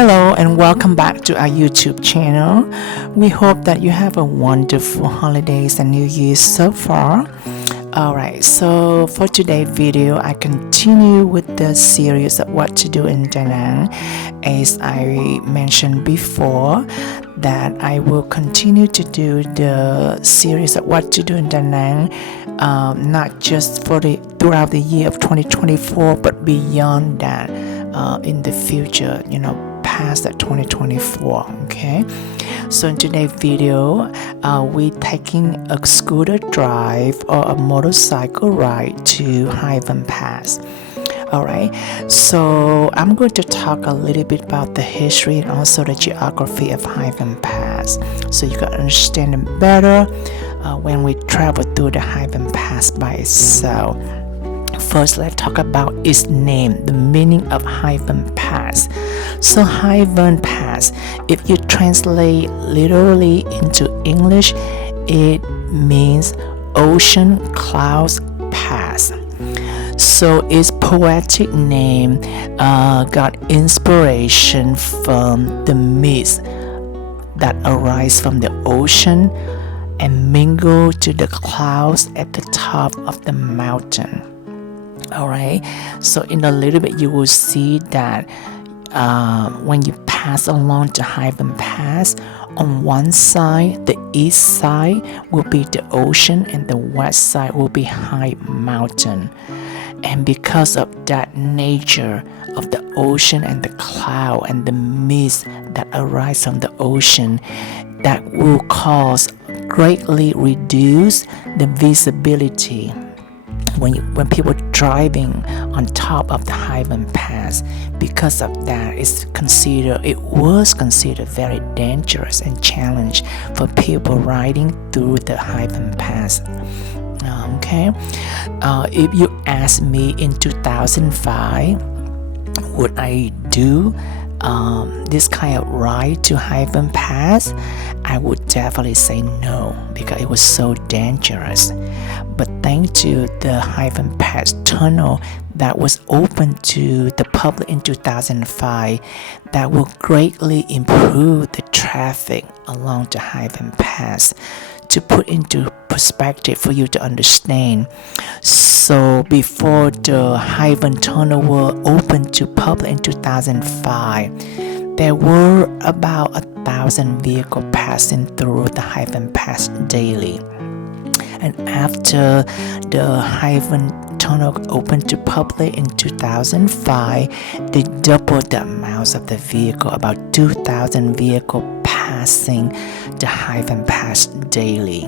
Hello and welcome back to our YouTube channel. We hope that you have a wonderful holidays and New Year's so far. Alright, so for today's video, I continue with the series of what to do in Da Nang. As I mentioned before, that I will continue to do the series of what to do in Da Nang, not just throughout the year of 2024, but beyond that, in the future, past that 2024. Okay, so in today's video, we're taking a scooter drive or a motorcycle ride to Hue-Vietnam Pass. Alright, so I'm going to talk a little bit about the history and also the geography of Hue-Vietnam Pass, so you can understand it better when we travel through the Hue-Vietnam Pass by itself. First, let's talk about its name, the meaning of Hue-Vietnam Pass. So Hue-Vietnam Pass, if you translate literally into English, it means Ocean Clouds Pass. So its poetic name got inspiration from the mist that arise from the ocean and mingle to the clouds at the top of the mountain. Alright, so in a little bit you will see that when you pass along to Hue-Vietnam Pass, on one side, the east side will be the ocean and the west side will be high mountain. And because of that nature of the ocean and the cloud and the mist that arise from the ocean, that will greatly reduce the visibility when people driving on top of the Hue-Vietnam Pass. Because of that, it was considered very dangerous and challenge for people riding through the Hue-Vietnam Pass. Okay, if you ask me in 2005, would I do this kind of ride to Hue-Vietnam Pass? I would definitely say no, because it was so dangerous. But thanks to the Hue-Vietnam Pass tunnel that was open to the public in 2005, that will greatly improve the traffic along the Hue-Vietnam Pass. To put into perspective for you to understand, so before the Hue-Vietnam tunnel was open to public in 2005, there were about 1,000 vehicles passing through the Hue-Vietnam Pass daily. And after the Hue-Vietnam tunnel opened to public in 2005, they doubled the amounts of the vehicle, about 2,000 vehicles passing the Hue-Vietnam Pass daily.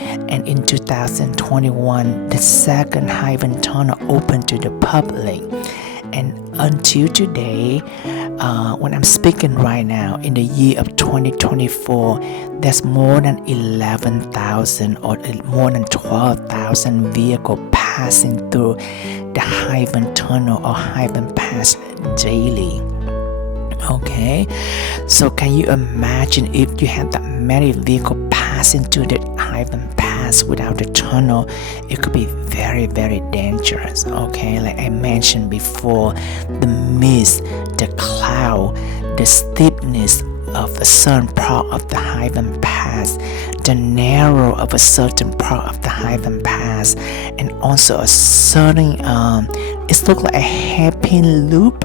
And in 2021, the second Hue-Vietnam tunnel opened to the public. And until today, when I'm speaking right now, in the year of 2024, there's more than 11,000 or more than 12,000 vehicles passing through the Hue-Vietnam tunnel or Hue-Vietnam Pass daily. Okay, so can you imagine if you have that many vehicles passing through the Hue-Vietnam Pass without the tunnel? It could be very, very dangerous. Okay, like I mentioned before, the mist, the cloud, the steepness of a certain part of the Hue-Vietnam Pass, the narrow of a certain part of the Hue-Vietnam Pass, and also a certain it looks like a hairpin loop.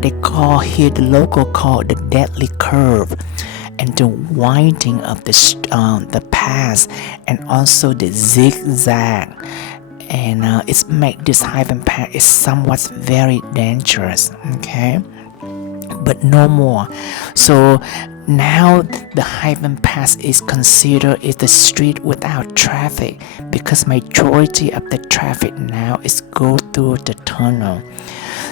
They call here, the local call the deadly curve, and the winding of the pass, and also the zigzag, and it's make this Hue-Vietnam Pass is somewhat very dangerous. Okay, but no more. So now the Hue-Vietnam Pass is considered is the street without traffic, because majority of the traffic now is go through the tunnel.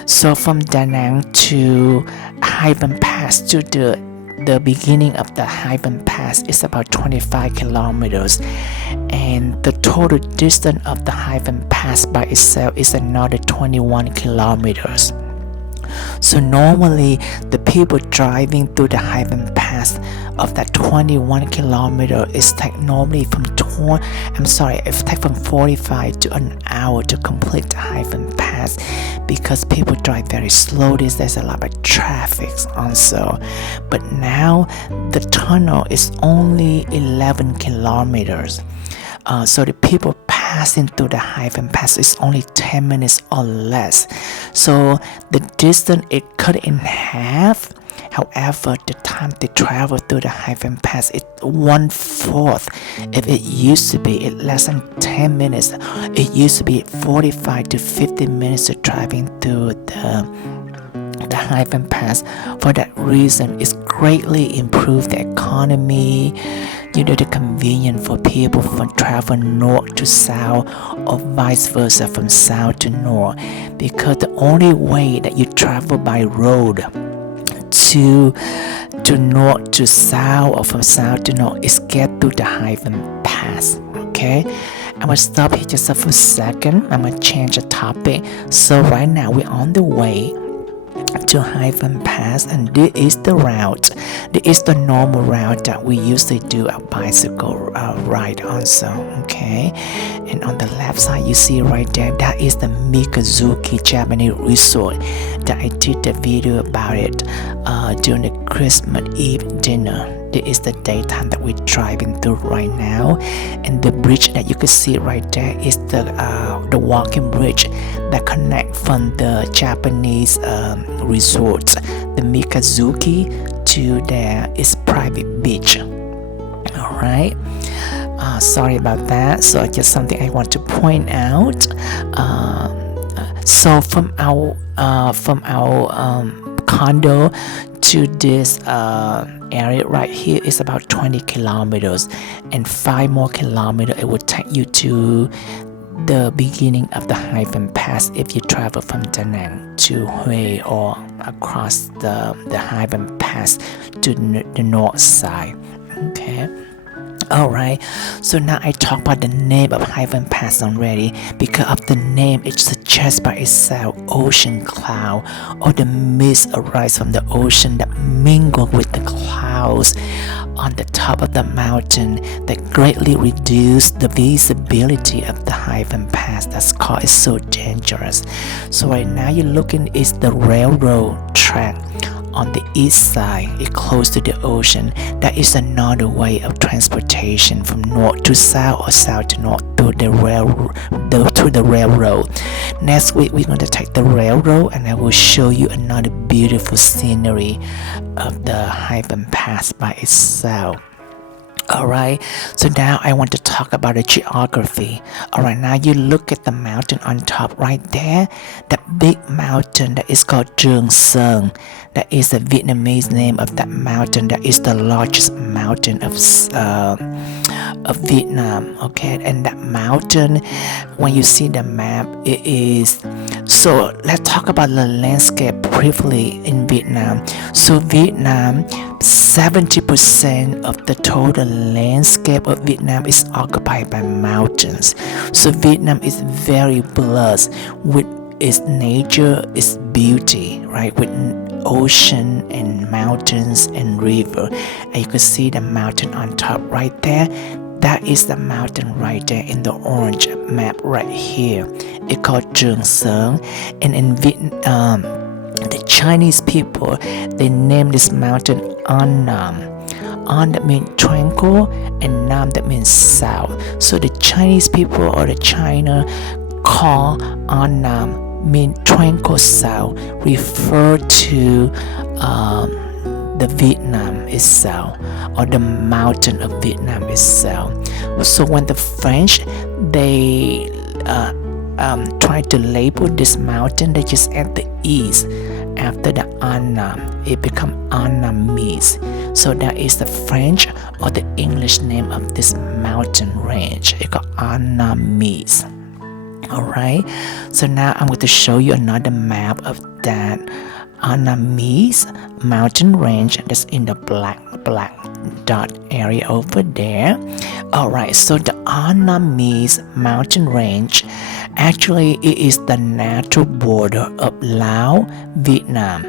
So from Da Nang to Hue-Vietnam Pass to the beginning of the Hue-Vietnam Pass is about 25 kilometers, and the total distance of the Hue-Vietnam Pass by itself is another 21 kilometers. So normally the people driving through the Hue-Vietnam Pass Pass of that 21 kilometer is take normally from it take from 45 to an hour to complete the Hue-Vietnam Pass, because people drive very slowly. There's a lot of traffic also. But now the tunnel is only 11 kilometers. So the people passing through the Hue-Vietnam Pass is only 10 minutes or less. So the distance it cut in half. However, the time they travel through the Hue-Vietnam Pass is 1/4. If it used to be less than 10 minutes, it used to be 45 to 50 minutes of driving through the Hue-Vietnam Pass. For that reason, it's greatly improved the economy, the convenience for people from travel north to south or vice versa from south to north, because the only way that you travel by road to north to south or from south to north is get through the Hue-Vietnam Pass. Okay, I'm gonna stop here just for a second. I'm gonna change the topic. So right now we're on the way to Hue-Vietnam Pass, and this is the route. This is the normal route that we usually do a bicycle ride also. Okay, and on the left side you see right there, that is the Mikazuki Japanese resort that I did the video about it during the Christmas Eve dinner. This is the daytime that we're driving through right now, and the bridge that you can see right there is the walking bridge that connect from the Japanese resort, the Mikazuki, to there is private beach. All right. Sorry about that. So just something I want to point out. So from our condo to this area right here is about 20 kilometers, and 5 more kilometers it would take you to the beginning of the Hue-Vietnam Pass if you travel from Da Nang to Hue or across the Hue-Vietnam Pass to the north side. Okay. Alright, so now I talk about the name of Hue-Vietnam Pass already. Because of the name, it suggests by itself ocean cloud, or the mist arise from the ocean that mingle with the clouds on the top of the mountain that greatly reduce the visibility of the Hue-Vietnam Pass. That's called it's so dangerous. So right now you're looking is the railroad track. On the east side, it's close to the ocean. That is another way of transportation from north to south or south to north through the railroad. Next week we're going to take the railroad, and I will show you another beautiful scenery of the Hue-Vietnam Pass by itself. Alright, so now I want to talk about the geography. Alright, now you look at the mountain on top right there. That big mountain that is called Trường Sơn. That is the Vietnamese name of that mountain. That is the largest mountain of Vietnam. Okay, and that mountain, when you see the map, it is. So let's talk about the landscape briefly in Vietnam. So Vietnam, 70% of the total landscape of Vietnam is occupied by mountains. So Vietnam is very blessed with its nature, its beauty, right? With ocean and mountains and river. And you can see the mountain on top right there. That is the mountain right there in the orange map right here. It's called Trường Sơn. And in Vietnam, the Chinese people, they name this mountain Annam. An that means tranquil, and Nam that means south. So the Chinese people, or the China, call Annam, mean tranquil south, refer to the Vietnam itself, or the mountain of Vietnam itself. So when the French, they try to label this mountain, they just add the east after the Annam. It become Annamese. So that is the French or the English name of this mountain range. It's called Annamese. Alright, so now I'm going to show you another map of that Annamese mountain range that's in the black dot area over there. Alright, so the Annamese mountain range, actually it is the natural border of Laos, Vietnam,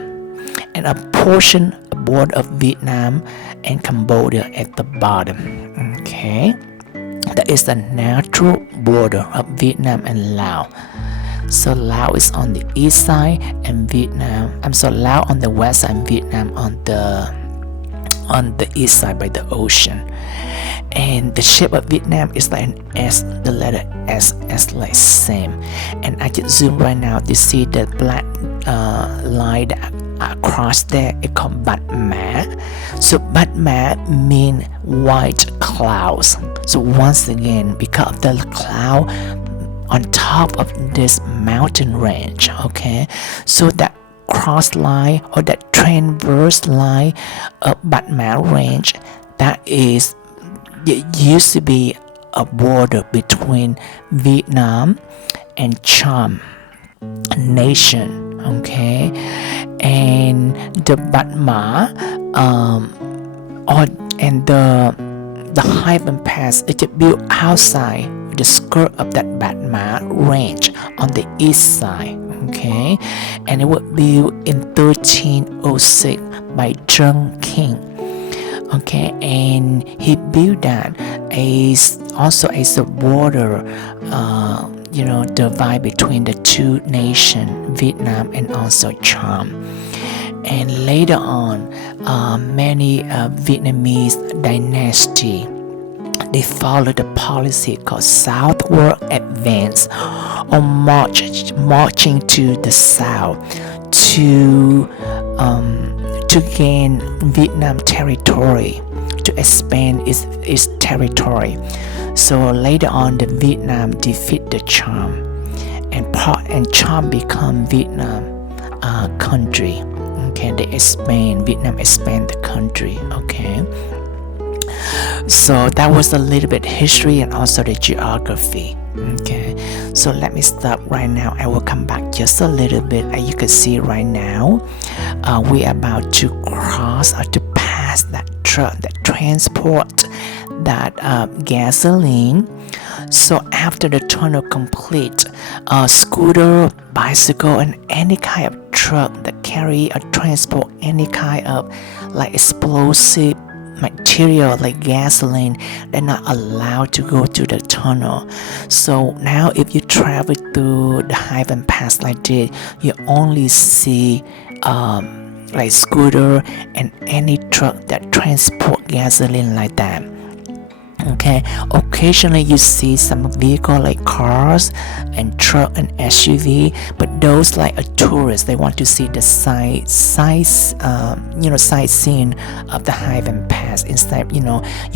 and a portion border of Vietnam and Cambodia at the bottom. Okay, that is the natural border of Vietnam and Laos. So Laos is on the east side and Laos on the west side and Vietnam on the east side by the ocean. And the shape of Vietnam is like an S, the letter S like same. And I can zoom right now to see the black line across there. It's called Bach My. So Bach My mean white clouds. So once again, because of the cloud on top of this mountain range, okay, so that cross line or that transverse line of Bach My range, that is, it used to be a border between Vietnam and Cham nation, okay, and the Bach My and the Hue-Vietnam Pass is built outside the skirt of that Bach My range on the east side, okay, and it was built in 1306 by Trung King. Okay, and he built that also as a border, divide between the two nations, Vietnam and also Cham. And later on, many Vietnamese dynasty, they followed the policy called southward advance, or marching to the south to gain Vietnam territory, to expand its territory. So later on, the Vietnam defeat the Cham, and Cham become Vietnam country. Okay, Vietnam expand the country. Okay, so that was a little bit history and also the geography. Okay, so let me stop right now. I will come back just a little bit. As you can see right now, we are about to cross or to pass that truck that transport that gasoline. So after the tunnel complete, scooter, bicycle, and any kind of truck that carry or transport any kind of like explosive material like gasoline, they're not allowed to go to the tunnel. So now if you travel through the Hue-Vietnam Pass like this, you only see like scooter and any truck that transport gasoline like that. Okay, occasionally you see some vehicle like cars and truck and SUV, but those like a tourist, they want to see the sightseeing of the Hue-Vietnam Pass. Instead, you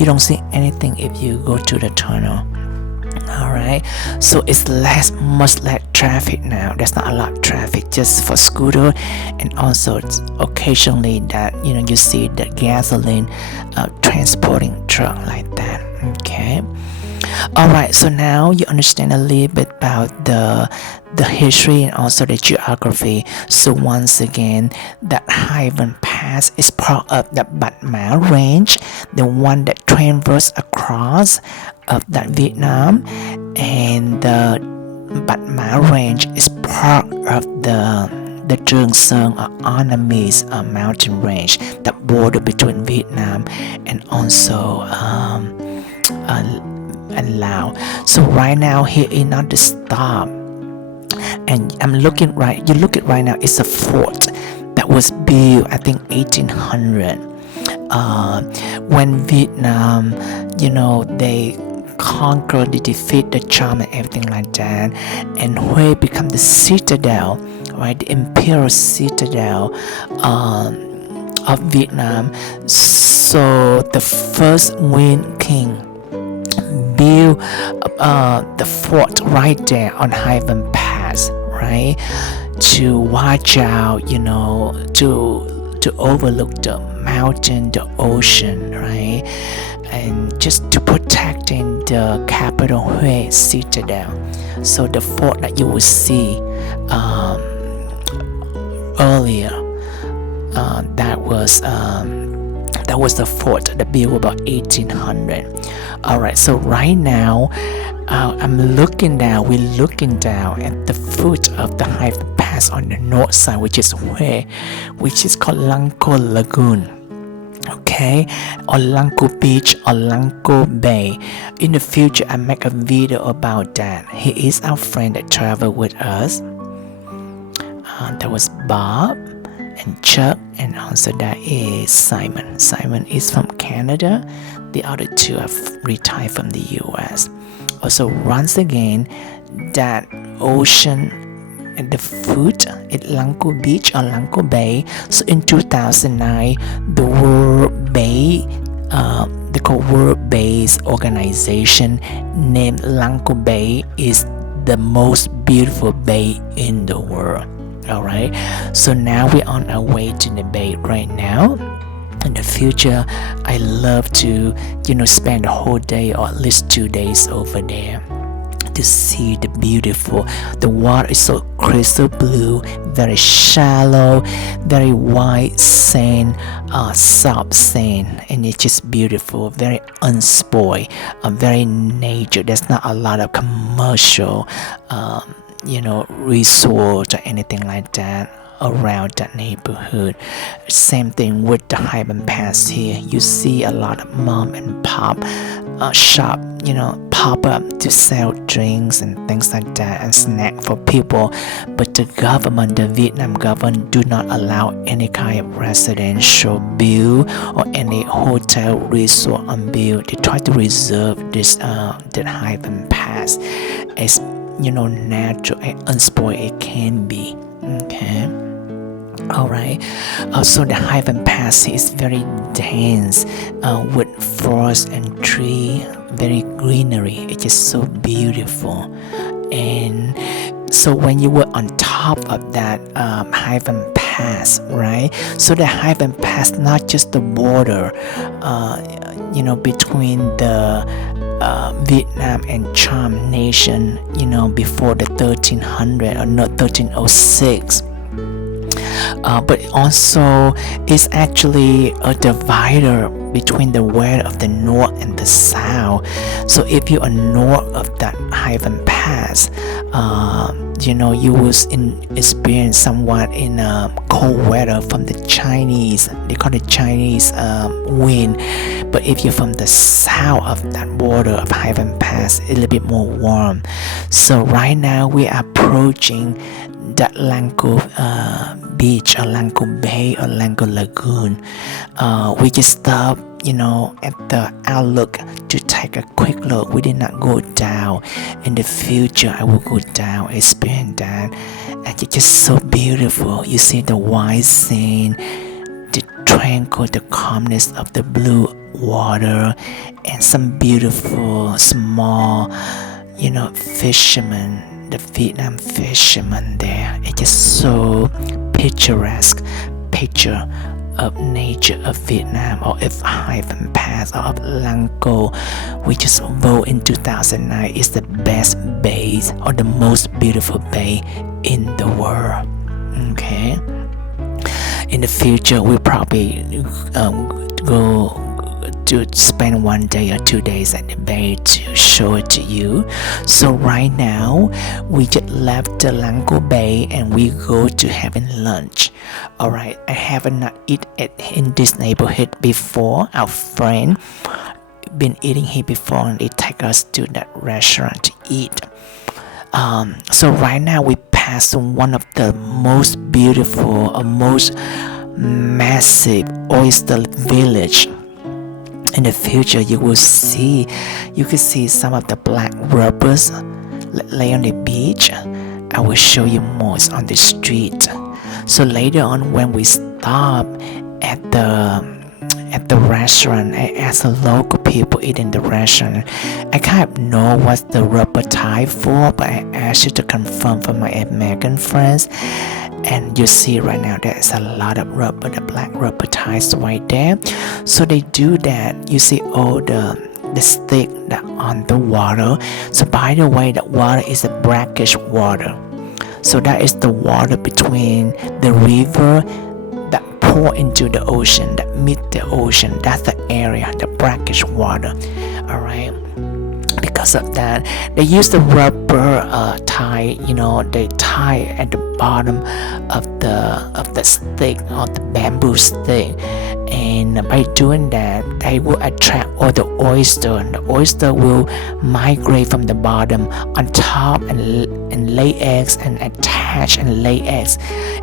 don't see anything if you go to the tunnel. Alright, so it's much less traffic now. There's not a lot of traffic just for scooter, and also occasionally that you see the gasoline transporting truck like that. Okay, alright, so now you understand a little bit about the history and also the geography. So once again, that Hue-Vietnam Pass is part of the Bach My range, the one that traverses across of that Vietnam, and the Bach My range is part of the Trường Sơn or Annamese mountain range that border between Vietnam and also and Laos. So right now here is not the stop, and you look at right now, it's a fort that was built I think 1800 when Vietnam they conquer, they defeat the Cham and everything like that, and Hue become the citadel, right, the imperial citadel of Vietnam. So the first Nguyen King built the fort right there on Hue-Vietnam Pass, right, to watch out, to overlook the mountain, the ocean, right, and just to protecting the capital Hue citadel. So the fort that you will see earlier, that was the fort that built about 1800. Alright, so right now we're looking down at the foot of the Hue Pass on the north side, which is Hue, which is called Lang Co Lagoon. Okay, or Lanko Beach or Lanko Bay. In the future, I make a video about that. He is our friend that traveled with us. That was Bob and Chuck, and also that is Simon. Simon is from Canada. The other two have retired from the US. Also, once again, that ocean at the foot at Lanko Beach or Lanko Bay. So in 2009, the World Bay, the World Bay's organization named Lanko Bay is the most beautiful bay in the world. Alright, so now we're on our way to the bay right now. In the future, I love to, spend a whole day or at least 2 days over there to see the beautiful. The water is so crystal blue, very shallow, very white sand, soft sand, and it's just beautiful, very unspoiled, very nature. There's not a lot of commercial resort or anything like that around that neighborhood. Same thing with the Highland Pass here. You see a lot of mom and pop shop, pop up to sell drinks and things like that and snack for people. But the government, the Vietnam government, do not allow any kind of residential build or any hotel resort on build. They try to reserve this that Highland Pass as natural and unspoiled it can be. Okay. Alright, so the Highland Pass is very dense with forest and tree, very greenery. It's just so beautiful. And so when you were on top of that Highland Pass, right? So the Highland Pass, not just the border, between the Vietnam and Cham nation, before the 1300 or not 1306. But also it's actually a divider between the west of the north and the south. So if you are north of that Highland Pass, you will experience somewhat in cold weather from the Chinese. They call it Chinese wind. But if you're from the south of that border of Highland Pass, it's a little bit more warm. So right now we are approaching that Lanko Beach or Lanko Bay or Lanko Lagoon. We just stopped, at the outlook to take a quick look. We did not go down. In the future, I will go down, experience that, and it's just so beautiful. You see the white sand, the tranquil, the calmness of the blue water, and some beautiful small, fishermen. The Vietnam fishermen there. It's just so picturesque picture of nature of Vietnam or of Highland Pass or of Lanko. We just vote in 2009 is the best bay or the most beautiful bay in the world. Okay. In the future, we'll probably go to spend 1 day or 2 days at the bay to show it to you. So right now we just left the Lanko Bay and we go to having lunch. Alright, I haven't not eaten in this neighborhood before. Our friend been eating here before and they take us to that restaurant to eat. So right now we passed one of the most beautiful or most massive oyster village. In the future, you could see some of the black rubbers lay on the beach. I will show you more on the street. So later on, when we stop at the restaurant, I asked the local people eating the restaurant. I kind of know what's the rubber tie for, but I asked you to confirm for my American friends. And you see right now there's a lot of rubber, the black rubber ties right there. So they do that. You see all the stick that on the water. So by the way, that water is a brackish water. So that is the water between the river that pour into the ocean, that meet the ocean. That's the area, the brackish water. Alright. Because of that, they use the rubber tie. They tie at the bottom of the stick or the bamboo stick, and by doing that they will attract all the oyster, and the oyster will migrate from the bottom on top and lay eggs and attach and lay eggs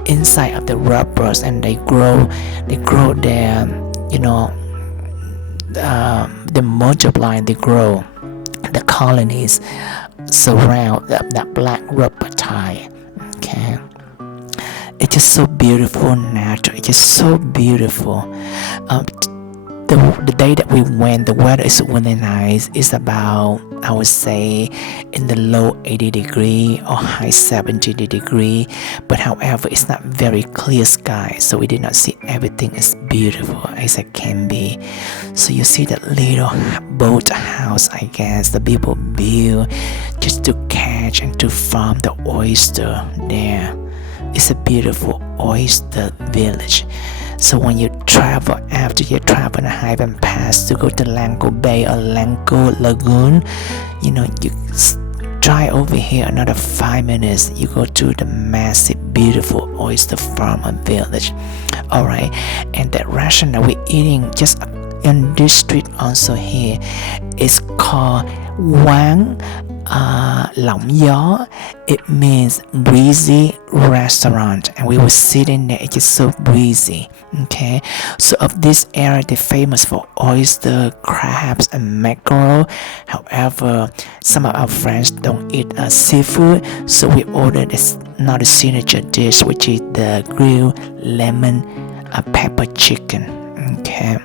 inside of the rubbers, and they grow their, they multiply, they grow, the colonies surround that black rubber tie. Okay, it's just so beautiful, natural. It's just so beautiful. The day that we went, the weather is really nice. It's about, I would say, in the low 80 degree or high 70 degree, but however it's not very clear sky, so we did not see everything as beautiful as it can be. So you see that little boat house, I guess the people build just to catch and to farm the oyster there. It's a beautiful oyster village. So when you travel, after you travel the Hue-Vietnam Pass to go to Lango Bay or Lango Lagoon, you drive over here another 5 minutes, you go to the massive, beautiful oyster farm and village. Alright, and that restaurant that we're eating just in this street also here is called Wang Long Gió. It means breezy restaurant, and we were sitting there. It's just so breezy. Okay, so of this area, they're famous for oyster, crabs, and mackerel. However, some of our friends don't eat seafood, so we ordered another signature dish, which is the grilled lemon pepper chicken. Okay,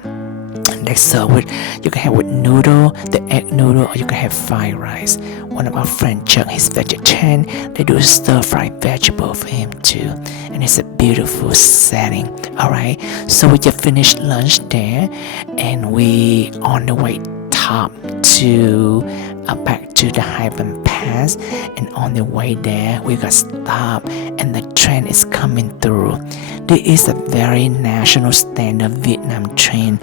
they serve with, you can have with noodle, the egg noodle, or you can have fried rice. One of our friends Chuck, he's vegetarian, they do stir fried vegetable for him too, and it's a beautiful setting. Alright, so we just finished lunch there, and we on the way top to back to the Hue-Vietnam Pass, and on the way there we got stopped and the train is coming through. This is a very national standard Vietnam train.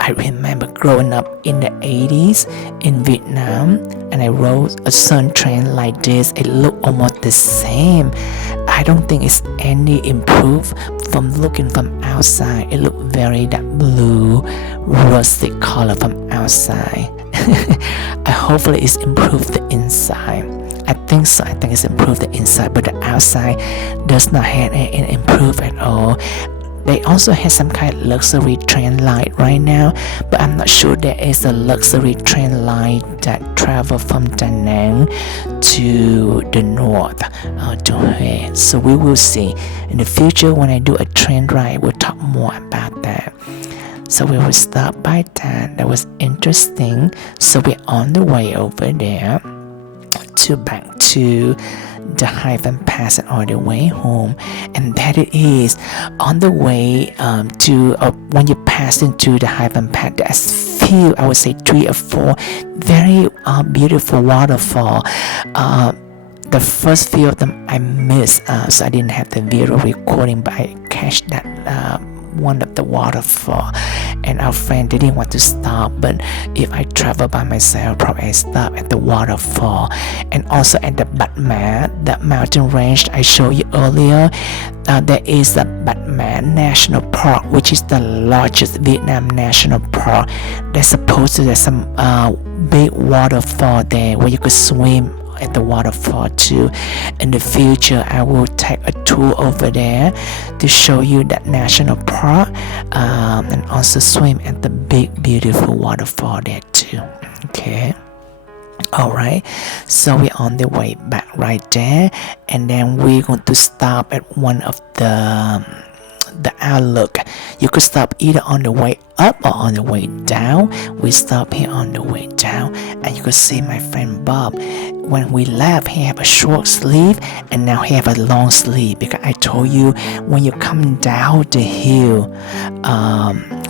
I remember growing up in the 80s in Vietnam, and I rode a sun train like this. It looked almost the same. I don't think it's any improved from looking from outside. It looked very that blue, rustic color from outside. Hopefully it's improved the inside. I think so. I think it's improved the inside, but the outside does not have any improve at all. They also have some kind of luxury train line right now, but I'm not sure there is a luxury train line that travel from Da Nang to the north, to Hue. So we will see. In the future, when I do a train ride, we'll talk more about that. So we will stop by that. That was interesting. So we're on the way over there to back to the Hue-Vietnam Pass and on the way home, and that it is on the way to when you pass into the Hue-Vietnam Pass, there's few, I would say 3 or 4 very beautiful waterfall. The first few of them I missed, so I didn't have the video recording, but I catch that one of the waterfall, and our friend didn't want to stop, but if I travel by myself, probably I stop at the waterfall. And also at the Bach My, that mountain range I showed you earlier, there is the Bach My National Park, which is the largest Vietnam national park. There's supposed to there's some big waterfall there where you could swim at the waterfall too. In the future, I will take a tour over there to show you that national park, and also swim at the big beautiful waterfall there too. Okay, alright, so we're on the way back right there, and then we're going to stop at one of the outlook. You could stop either on the way up or on the way down. We stop here on the way down, and you could see my friend Bob. When we left, he have a short sleeve, and now he have a long sleeve, because I told you when you come down the hill,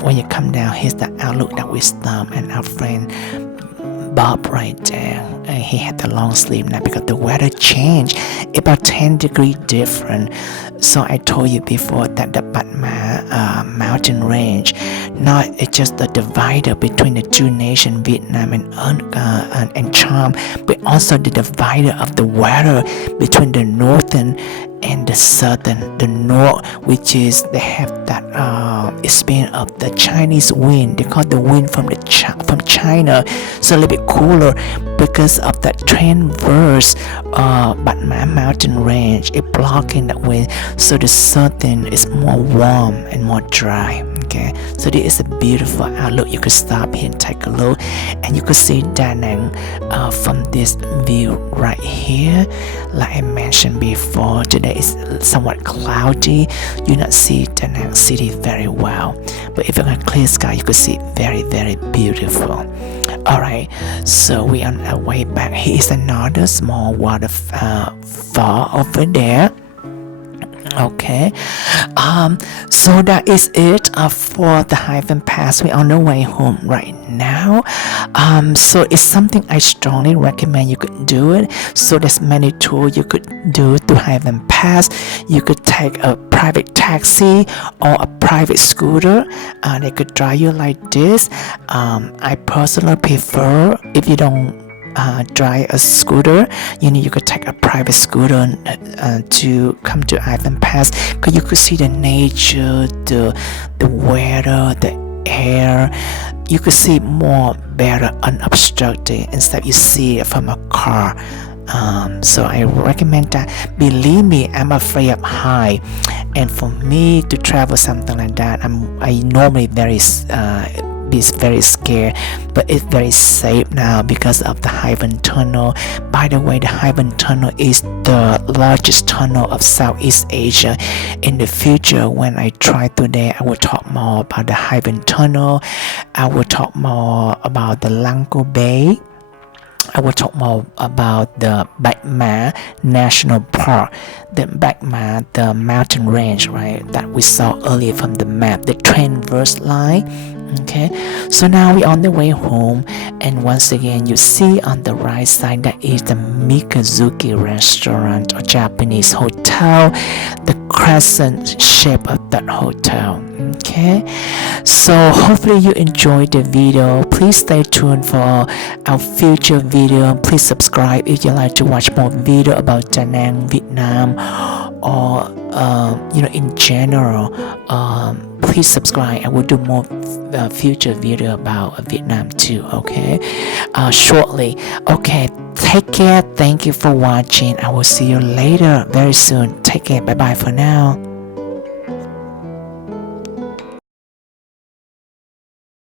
when you come down, here's the outlook that we stop, and our friend Bob right there, he had the long sleeve now because the weather changed about 10 degrees different. So I told you before that the Bach My mountain range, not it's just the divider between the two nations, Vietnam and Cham, but also the divider of the weather between the northern and the southern, the north, which is they have that experience of the Chinese wind. They call the wind from from China, so a little bit cooler because of that transverse Bach My mountain range. It blocking that wind, so the southern is more warm and more dry. Okay, so this is a beautiful outlook. You could stop here and take a look, and you could see Da Nang from this view right here. Like I mentioned before, today is somewhat cloudy. You not see Da Nang city very well, but if you're on a clear sky, you could see it very, very beautiful. Alright, so we are on our way back. Here is another small waterfall over there. Okay, so that is it for the Hue-Vietnam Pass. We're on the way home right now. So it's something I strongly recommend you could do it. So there's many tools you could do to Hue-Vietnam Pass. You could take a private taxi or a private scooter. They could drive you like this. I personally prefer, if you don't drive a scooter, you could take a private scooter to come to Hue-Vietnam Pass, because you could see the nature, the weather, the air. You could see more better unobstructed instead you see it from a car. So I recommend that. Believe me, I'm afraid of high, and for me to travel something like that, I normally be very scared, but it's very safe now because of the Hue-Vietnam Tunnel. By the way, the Hue-Vietnam Tunnel is the largest tunnel of Southeast Asia. In the future, when I try today, I will talk more about the Hue-Vietnam Tunnel. I will talk more about the Lango Bay. I will talk more about the Bach My National Park, the Bach My, the mountain range, right, that we saw earlier from the map, the transverse line. Okay, so now we're on the way home, and once again you see on the right side that is the Mikazuki restaurant or Japanese hotel, the crescent shape of that hotel. Okay, so hopefully you enjoyed the video. Please stay tuned for our future video. Please subscribe if you like to watch more video about Da Nang, Vietnam, or in general. Please subscribe. I will do more future video about Vietnam too. Okay, shortly. Okay, take care. Thank you for watching. I will see you later very soon. Take care. Bye bye for now.